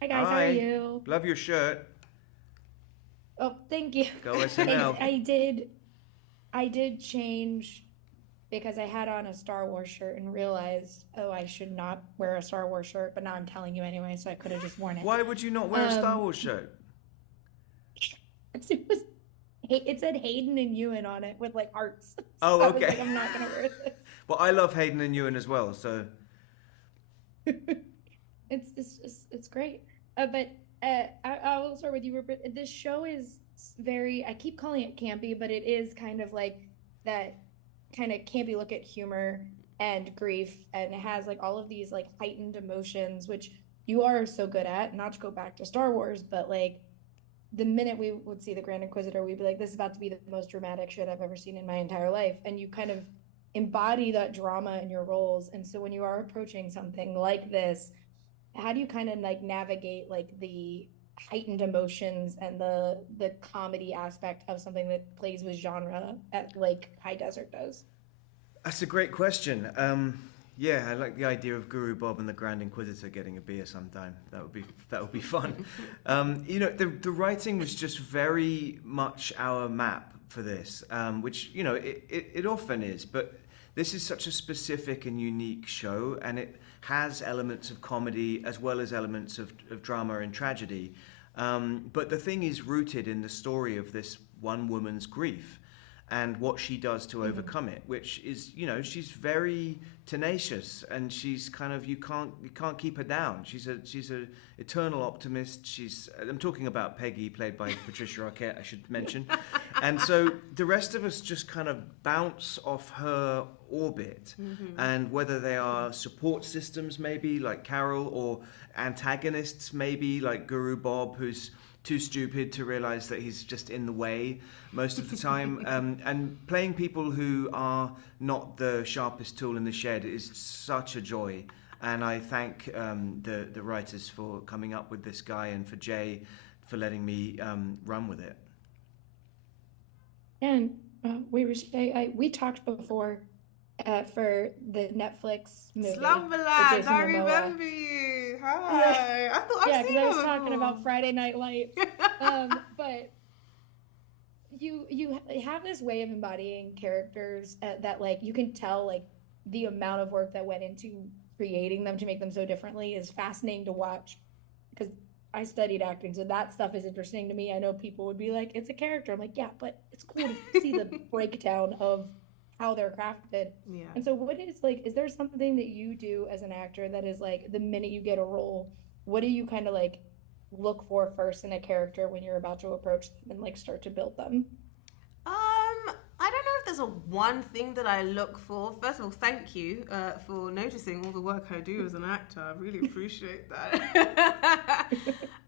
Hi guys, how are Hi, you? love your shirt. Oh, thank you. Go I SNL. I did I did change because I had on a Star Wars shirt and realized, oh, I should not wear a Star Wars shirt, but now I'm telling you anyway, so I could have just worn it. Why would you not wear a Star Um, Wars shirt? it was it said Hayden and Ewan on it with like hearts. So Oh, I was okay. like, I'm not gonna wear Well, I love Hayden and Ewan as well, so this. It's great. But I will start with you, Rupert. This show is very, I keep calling it campy, but it is kind of like that kind of campy look at humor and grief, and it has like all of these like heightened emotions, which you are so good at. Not to go back to Star Wars, but like the minute we would see the Grand Inquisitor, we'd be like, this is about to be the most dramatic shit I've ever seen in my entire life. And you kind of embody that drama in your roles. And so when you are approaching something like this, how do you kind of like navigate like the heightened emotions and the comedy aspect of something that plays with genre at like High Desert does? that's a great question. Yeah, I like the idea of Guru Bob and the Grand Inquisitor getting a beer sometime. That would be fun. The writing was just very much our map for this, which it often is, but this is such a specific and unique show, and it has elements of comedy as well as elements of drama and tragedy. But the thing is rooted in the story of this one woman's grief and what she does to Mm-hmm. overcome it, which is, she's very tenacious, and she's kind of, you can't keep her down. She's a eternal optimist. I'm talking about Peggy, played by Patricia Arquette, I should mention. And so the rest of us just kind of bounce off her orbit, Mm-hmm. and whether they are support systems maybe like Carol, or antagonists maybe like Guru Bob, who's too stupid to realize that he's just in the way most of the time. And playing people who are not the sharpest tool in the shed is such a joy. And I thank the writers for coming up with this guy, and for Jay for letting me run with it. And we talked before for the Netflix movie with Slumberland, Jason I Momoa. remember you. Yeah, Hi. I thought I've yeah, because seen I him was talking about before. Friday Night Lights. But you have this way of embodying characters that like you can tell like the amount of work that went into creating them to make them so differently is fascinating to watch because I studied acting, so that stuff is interesting to me. I know people would be like, it's a character. I'm like, yeah, but it's cool to see the breakdown of how they're crafted. Yeah. And so what is like, is there something that you do as an actor that is like the minute you get a role, what do you kind of like look for first in a character when you're about to approach them and like start to build them? I don't know if there's a one thing that I look for. First of all, thank you for noticing all the work I do as an actor. I really appreciate that.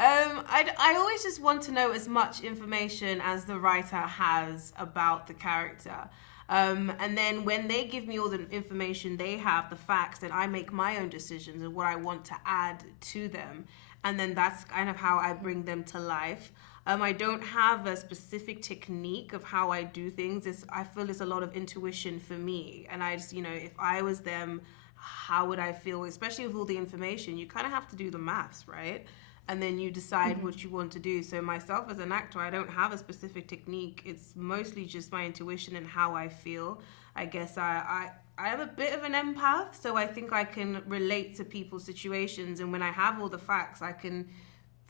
I always just want to know as much information as the writer has about the character. And then when they give me all the information they have, the facts, then I make my own decisions and what I want to add to them. And then that's kind of how I bring them to life. I don't have a specific technique of how I do things. I feel it's a lot of intuition for me. And I just, if I was them, how would I feel? Especially with all the information, you kind of have to do the maths, right? And then you decide Mhm. what you want to do. So myself as an actor, I don't have a specific technique. It's mostly just my intuition and how I feel. I guess I am a bit of an empath, so I think I can relate to people's situations. And when I have all the facts,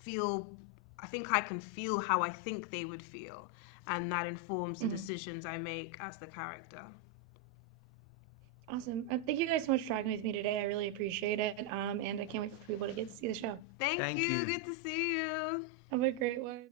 feel I think I can feel how I think they would feel, and that informs the Mhm. decisions I make as the character. Awesome. Thank you guys so much for talking with me today. I really appreciate it. And I can't wait for people to get to see the show. Thank Thank you. you. Good to see you. Have a great one.